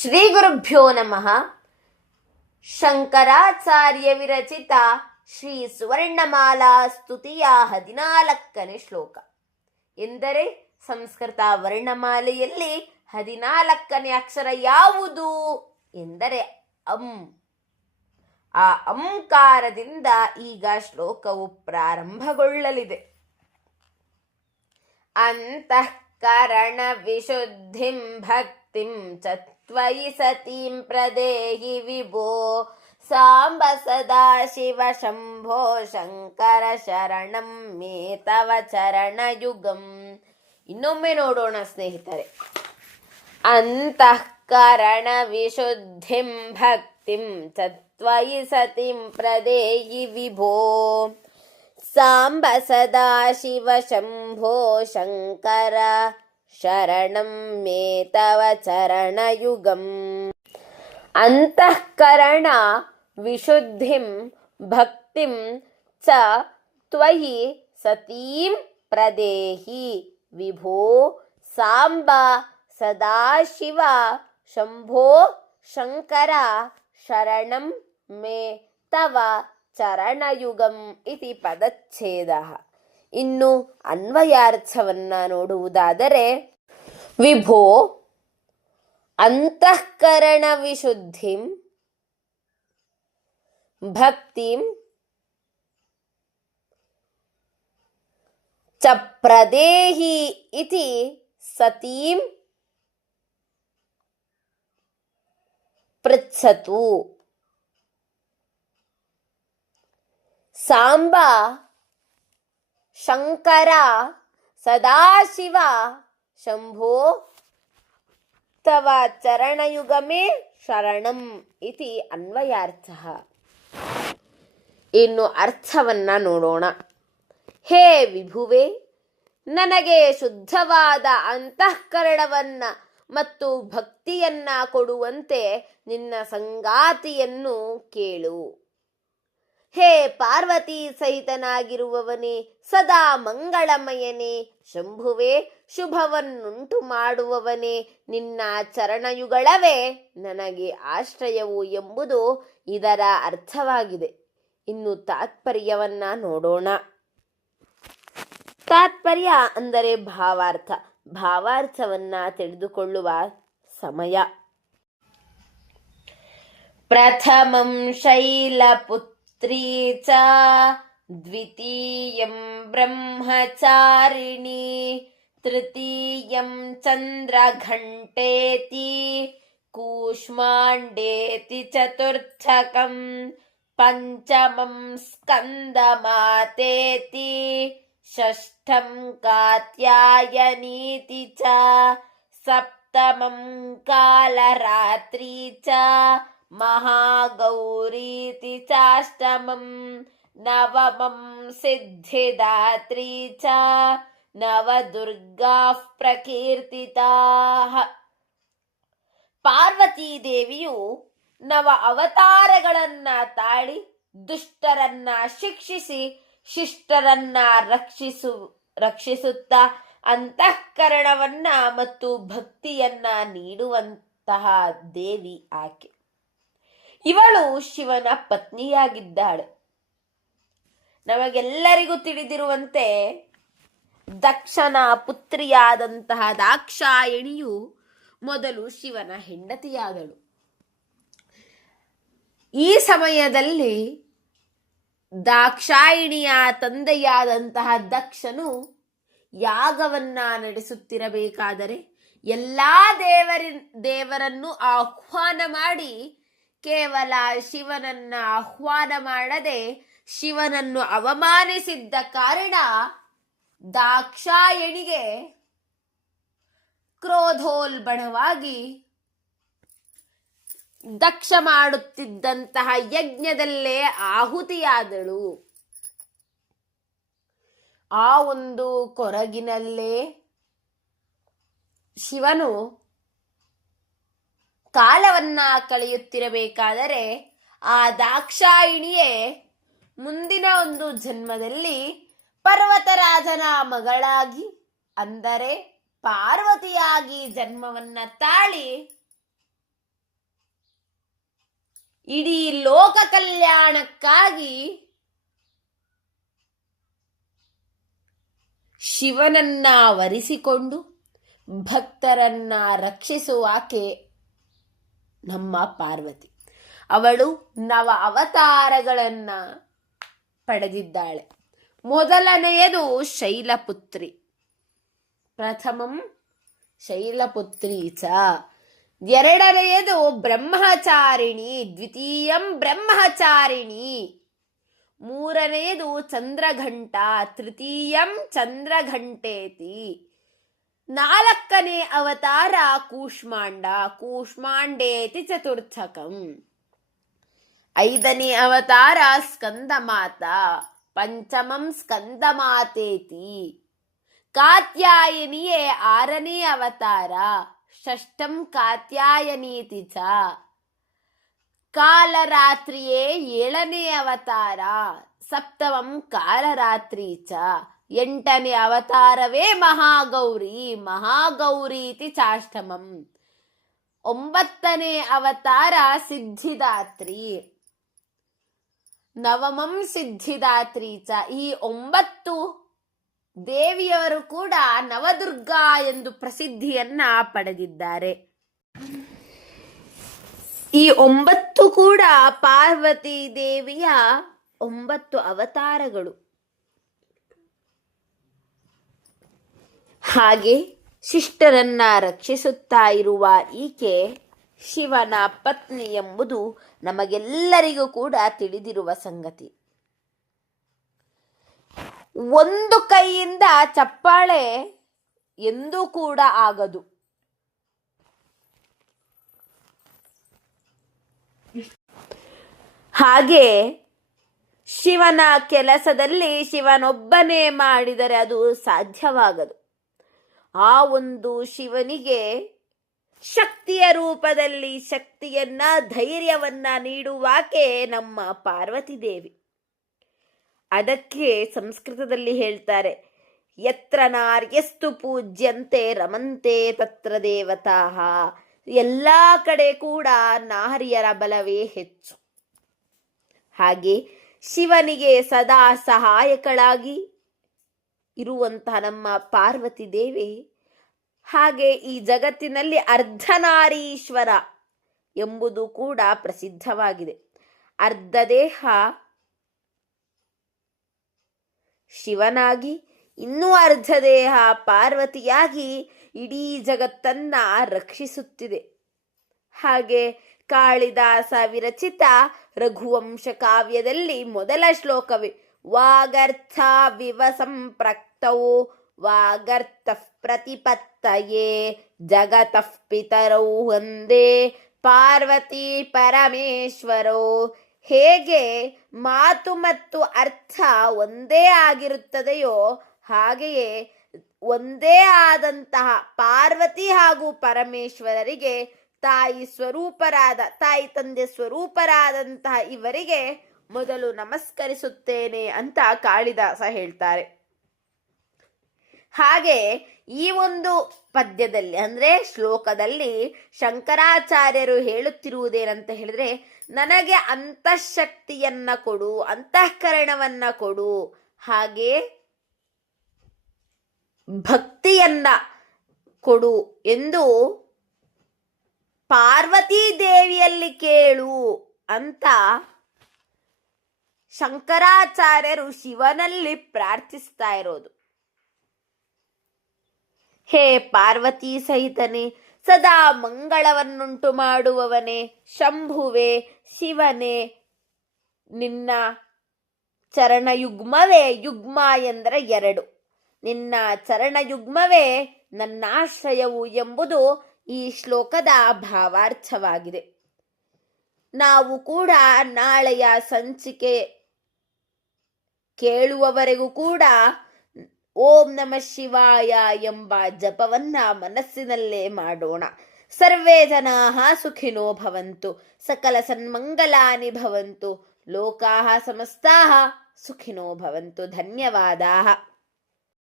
ಶ್ರೀ ಗುರುಭ್ಯೋ ನಮಃ. ಶಂಕರಾಚಾರ್ಯ ವಿರಚಿತ ಶ್ರೀ ಸುವರ್ಣಮಾಲಾ ಸ್ತುತಿಯ 14ನೇ ಶ್ಲೋಕ ಎಂದರೆ, ಸಂಸ್ಕೃತ ವರ್ಣಮಾಲೆಯಲ್ಲಿ 14ನೇ ಅಕ್ಷರ ಯಾವುದು ಎಂದರೆ ಅಂ. ಆ ಅಂಕಾರದಿಂದ ಈಗ ಶ್ಲೋಕವು ಪ್ರಾರಂಭಗೊಳ್ಳಲಿದೆ. ಅಂತಃಕರಣ ವಿಶುದ್ಧಿಂ ಭಕ್ತಿಂ ಚತ್ವಯಿ ಸತೀಂ ಪ್ರದೇಹಿ ವಿಭೋ ಸಾಂಬ ಸದಾಶಿವ ಶಂಭೋ ಶಂಕರ ಶರಣಂ ಮೇ ತವ ಚರಣಯುಗಂ. ಇನ್ನೊಮ್ಮೆ ನೋಡೋಣ ಸ್ನೇಹಿತರೆ. ಅಂತಃಕರಣ ವಿಶುದ್ಧಿಂ ಭಕ್ತಿಂ ಚತ್ವಯಿ ಸತೀಂ ಪ್ರದೇಹಿ ವಿಭೋ ಸಾಂಬ ಸದಾಶಿವ ಶಂಭೋ ಶಂಕರ ಶರಣಂ ಮೇ ತವ ಚರಣಯುಗಂ. ಅಂತಃಕರಣ ವಿಶುದ್ಧಿಂ ಭಕ್ತಿಂ ಚ ತ್ವಯಿ ಸತೀಂ ಪ್ರದೇಹಿ ವಿಭೋ ಸಾಂಬ ಸದಾಶಿವ ಶಂಭೋ ಶಂಕರ ಶರಣಂ ಮೇ ತವ ಚರಣಯುಗಂ ಇತಿ ಪದಚ್ಛೇದಃ. ಇನ್ನು ಅನ್ವಯಾರ್ಥವನ್ನ ನೋಡುವುದಾದರೆ, ವಿಭೋ ಅಂತಃಕರಣ ವಿಶುದ್ಧಿಂ ಭಕ್ತಿಂ ಚ ಪ್ರದೇಹಿ ಇತಿ ಸತೀಂ ಪೃಚ್ಛತು. ಸಾಂಬ ಶಂಕರ ಸದಾಶಿವ ಶಂಭೋ ತವ ಚರಣಯುಗಮೇ ಶರಣಂ ಇತಿ ಅನ್ವಯಾರ್ಥಃ. ಇನ್ನು ಅರ್ಥವನ್ನ ನೋಡೋಣ. ಹೇ ವಿಭುವೆ, ನನಗೆ ಶುದ್ಧವಾದ ಅಂತಃಕರಣವನ್ನ ಮತ್ತು ಭಕ್ತಿಯನ್ನ ಕೊಡುವಂತೆ ನಿನ್ನ ಸಂಗಾತಿಯನ್ನು ಕೇಳು. ಹೇ ಪಾರ್ವತಿ ಸಹಿತನಾಗಿರುವವನೇ, ಸದಾ ಮಂಗಳಮಯನೇ, ಶಂಭುವೆ ಶುಭವನ್ನುಂಟು ಮಾಡುವವನೇ, ನಿನ್ನ ಚರಣಯುಗಳವೇ ನನಗೆ ಆಶ್ರಯವು ಎಂಬುದು ಇದರ ಅರ್ಥವಾಗಿದೆ. ಇನ್ನು ತಾತ್ಪರ್ಯವನ್ನ ನೋಡೋಣ. ತಾತ್ಪರ್ಯ ಅಂದರೆ ಭಾವಾರ್ಥ. ಭಾವಾರ್ಥವನ್ನ ತಿಳಿದುಕೊಳ್ಳುವ ಸಮಯ. ಪ್ರಥಮಂ ಶೈಲಪುತ್ರ च द्वितीयं ब्रह्मचारिणी तृतीयं चन्द्रघण्टेति कूष्माण्डेति चतुर्थकं पञ्चमं स्कन्दमातेति षष्ठं कात्यायनीति च सप्तमं कालरात्रि च महागौरीति चाष्टमं नवमं सिद्धिदात्री च नवदुर्गाः ಪ್ರಕೀರ್ತಿತಾಃ. ಪಾರ್ವತೀ ದೇವಿಯು ನವ ಅವತಾರಗಳನ್ನ ತಾಳಿ ದುಷ್ಟರನ್ನ ಶಿಕ್ಷಿಸಿ ಶಿಷ್ಟರನ್ನ ರಕ್ಷಿಸುತ್ತಾ ಅಂತಃಕರಣವನ್ನ ಮತ್ತು ಭಕ್ತಿಯನ್ನ ನೀಡುವಂತಹ ದೇವಿ ಆಕೆ. ಇವಳು ಶಿವನ ಪತ್ನಿಯಾಗಿದ್ದಾಳೆ. ನಮಗೆಲ್ಲರಿಗೂ ತಿಳಿದಿರುವಂತೆ ದಕ್ಷನ ಪುತ್ರಿಯಾದಂತಹ ದಾಕ್ಷಾಯಣಿಯು ಮೊದಲು ಶಿವನ ಹೆಂಡತಿಯಾದಳು. ಈ ಸಮಯದಲ್ಲಿ ದಾಕ್ಷಾಯಿಣಿಯ ತಂದೆಯಾದಂತಹ ದಕ್ಷನು ಯಾಗವನ್ನ ನಡೆಸುತ್ತಿರಬೇಕಾದರೆ ಎಲ್ಲಾ ದೇವರನ್ನು ಆಹ್ವಾನ ಮಾಡಿ ಕೇವಲ ಶಿವನನ್ನ ಆಹ್ವಾನ ಮಾಡದೆ ಶಿವನನ್ನು ಅವಮಾನಿಸಿದ್ದ ಕಾರಣ ದಾಕ್ಷಾಯಣಿಗೆ ಕ್ರೋಧೋಲ್ಬಣವಾಗಿ ದಕ್ಷ ಮಾಡುತ್ತಿದ್ದಂತಹ ಯಜ್ಞದಲ್ಲೇ ಆಹುತಿಯಾದಳು. ಆ ಒಂದು ಕೊರಗಿನಲ್ಲೇ ಶಿವನು ಕಾಲವನ್ನ ಕಳೆಯುತ್ತಿರಬೇಕಾದರೆ ಆ ದಾಕ್ಷಾಯಿಣಿಯೇ ಮುಂದಿನ ಒಂದು ಜನ್ಮದಲ್ಲಿ ಪರ್ವತರಾಜನ ಮಗಳಾಗಿ ಅಂದರೆ ಪಾರ್ವತಿಯಾಗಿ ಜನ್ಮವನ್ನ ತಾಳಿ ಇಡೀ ಲೋಕ ಕಲ್ಯಾಣಕ್ಕಾಗಿ ಶಿವನನ್ನ ವರಿಸಿಕೊಂಡು ಭಕ್ತರನ್ನ ರಕ್ಷಿಸುವಾಕೆ ನಮ್ಮ ಪಾರ್ವತಿ. ಅವಳು ನವ ಅವತಾರಗಳನ್ನ ಪಡೆದಿದ್ದಾಳೆ. ಮೊದಲನೆಯದು ಶೈಲಪುತ್ರಿ. ಪ್ರಥಮಂ ಶೈಲಪುತ್ರಿ ಚ. ಎರಡನೆಯದು ಬ್ರಹ್ಮಚಾರಿಣಿ, ದ್ವಿತೀಯಂ ಬ್ರಹ್ಮಚಾರಿಣಿ. ಮೂರನೆಯದು ಚಂದ್ರಘಂಟ, ತೃತೀಯಂ ಚಂದ್ರಘಂಟೇತಿ. ನಾಲ್ಕನೇ ಅವತಾರ ಕೂಷ್ಮಾಂಡ, ಕೂಷ್ಮಾಂಡೇತಿ ಚತುರ್ಥಕಂ. ಐದನೇ ಅವತಾರ ಸ್ಕಂದಮಾತಾ, ಪಂಚಮಂ ಸ್ಕಂದಮಾತೇತಿ. ಕಾತ್ಯಾಯನಿಯೇ ಆರನೇ ಅವತಾರ, ಷಷ್ಠಂ ಕಾತ್ಯಾಯನೀತಿ ಚ. ಕಾಲರಾತ್ರಿಯೇ ಏಳನೇ ಅವತಾರ, ಸಪ್ತಮಂ ಕಾಲರಾತ್ರಿ ಚ. ಎಂಟನೇ ಅವತಾರವೇ ಮಹಾಗೌರಿ, ಮಹಾಗೌರೀತಿ ಚಾಷ್ಟಮಂ. ಒಂಬತ್ತನೇ ಅವತಾರ ಸಿದ್ಧಿದಾತ್ರಿ, ನವಮಂ ಸಿದ್ಧಿದಾತ್ರಿ ಚ. ಈ 9 ದೇವಿಯವರು ಕೂಡ ನವದುರ್ಗಾ ಎಂದು ಪ್ರಸಿದ್ಧಿಯನ್ನ ಪಡೆದಿದ್ದಾರೆ. ಈ 9 ಕೂಡ ಪಾರ್ವತಿ ದೇವಿಯ 9 ಅವತಾರಗಳು. ಹಾಗೆ ಶಿಷ್ಟರನ್ನ ರಕ್ಷಿಸುತ್ತಾ ಇರುವ ಈಕೆ ಶಿವನ ಪತ್ನಿ ಎಂಬುದು ನಮಗೆಲ್ಲರಿಗೂ ಕೂಡ ತಿಳಿದಿರುವ ಸಂಗತಿ. ಒಂದು ಕೈಯಿಂದ ಚಪ್ಪಾಳೆ ಎಂದೂ ಕೂಡ ಆಗದು. ಹಾಗೆ ಶಿವನ ಕೆಲಸದಲ್ಲಿ ಶಿವನೊಬ್ಬನೇ ಮಾಡಿದರೆ ಅದು ಸಾಧ್ಯವಾಗದು. ಆ ಒಂದು ಶಿವನಿಗೆ ಶಕ್ತಿಯ ರೂಪದಲ್ಲಿ ಶಕ್ತಿಯನ್ನ, ಧೈರ್ಯವನ್ನ ನೀಡುವಾಕೆ ನಮ್ಮ ಪಾರ್ವತಿ ದೇವಿ. ಅದಕ್ಕೆ ಸಂಸ್ಕೃತದಲ್ಲಿ ಹೇಳ್ತಾರೆ, ಯತ್ರ ನಾರ್ಯಸ್ತು ಪೂಜ್ಯಂತೆ ರಮಂತೆ ತತ್ರ ದೇವತಾಃ. ಎಲ್ಲ ಕಡೆ ಕೂಡ ನಾರಿಯರ ಬಲವೇ ಹೆಚ್ಚು. ಹಾಗೆ ಶಿವನಿಗೆ ಸದಾ ಸಹಾಯಕಳಾಗಿ ಇರುವಂತಹ ನಮ್ಮ ಪಾರ್ವತಿ ದೇವಿ ಹಾಗೆ ಈ ಜಗತ್ತಿನಲ್ಲಿ ಅರ್ಧನಾರೀಶ್ವರ ಎಂಬುದು ಕೂಡ ಪ್ರಸಿದ್ಧವಾಗಿದೆ. ಅರ್ಧ ದೇಹ ಶಿವನಾಗಿ, ಇನ್ನೂ ಅರ್ಧ ದೇಹ ಪಾರ್ವತಿಯಾಗಿ ಇಡೀ ಜಗತ್ತನ್ನ ರಕ್ಷಿಸುತ್ತಿದೆ. ಹಾಗೆ ಕಾಳಿದಾಸ ವಿರಚಿತ ರಘುವಂಶ ಕಾವ್ಯದಲ್ಲಿ ಮೊದಲ ಶ್ಲೋಕವೇ ವಾಗರ್ಥ ವಿವ ಸಂಪ್ರಕ್ತೌ ವಾಗರ್ತಃ ಪ್ರತಿಪತ್ತಯೇ ಜಗತಃ ಪಿತರೌ ವಂದೇ ಪಾರ್ವತಿ ಪರಮೇಶ್ವರೋ. ಹೇಗೆ ಮಾತು ಮತ್ತು ಅರ್ಥ ಒಂದೇ ಆಗಿರುತ್ತದೆಯೋ ಹಾಗೆಯೇ ಒಂದೇ ಆದಂತಹ ಪಾರ್ವತಿ ಹಾಗೂ ಪರಮೇಶ್ವರರಿಗೆ ತಾಯಿ ತಂದೆ ಸ್ವರೂಪರಾದಂತಹ ಇವರಿಗೆ ಮೊದಲು ನಮಸ್ಕರಿಸುತ್ತೇನೆ ಅಂತ ಕಾಳಿದಾಸ ಹೇಳ್ತಾರೆ. ಹಾಗೆ ಈ ಒಂದು ಪದ್ಯದಲ್ಲಿ ಅಂದ್ರೆ ಶ್ಲೋಕದಲ್ಲಿ ಶಂಕರಾಚಾರ್ಯರು ಹೇಳುತ್ತಿರುವುದೇನಂತ ಹೇಳಿದ್ರೆ, ನನಗೆ ಅಂತಃಶಕ್ತಿಯನ್ನ ಕೊಡು, ಅಂತಃಕರಣವನ್ನ ಕೊಡು, ಹಾಗೆ ಭಕ್ತಿಯನ್ನ ಕೊಡು ಎಂದು ಪಾರ್ವತೀ ದೇವಿಯಲ್ಲಿ ಕೇಳು ಅಂತ ಶಂಕರಾಚಾರ್ಯರು ಶಿವನಲ್ಲಿ ಪ್ರಾರ್ಥಿಸ್ತಾ ಇರೋದು. ಹೇ ಪಾರ್ವತಿ ಸಹಿತನೇ, ಸದಾ ಮಂಗಳವನ್ನುಂಟು ಮಾಡುವವನೇ, ಶಂಭುವೆ, ಶಿವನೇ, ನಿನ್ನ ಚರಣಯುಗ್ಮವೇ, ಯುಗ್ಮ ಎಂದರೆ 2, ನಿನ್ನ ಚರಣಯುಗ್ಮವೇ ನನ್ನಾಶ್ರಯವು ಎಂಬುದು ಈ ಶ್ಲೋಕದ ಭಾವಾರ್ಥವಾಗಿದೆ. ನಾವು ಕೂಡ ನಾಳೆಯ ಸಂಚಿಕೆ ಕೇಳುವವರೆಗೂ ಕೂಡ ಓಂ ನಮಃ ಶಿವಾಯ ಎಂಬ ಜಪವನ್ನ ಮನಸ್ಸಿನಲ್ಲೇ ಮಾಡೋಣ. ಸರ್ವೇ ಜನಾಃ ಸುಖಿನೋ ಭವಂತು, ಸಕಲ ಸನ್ಮಂಗಲಾನಿ ಭವಂತು, ಲೋಕಾಃ ಸಮಸ್ತಾಃ ಸುಖಿನೋ ಭವಂತು. ಧನ್ಯವಾದಾಃ.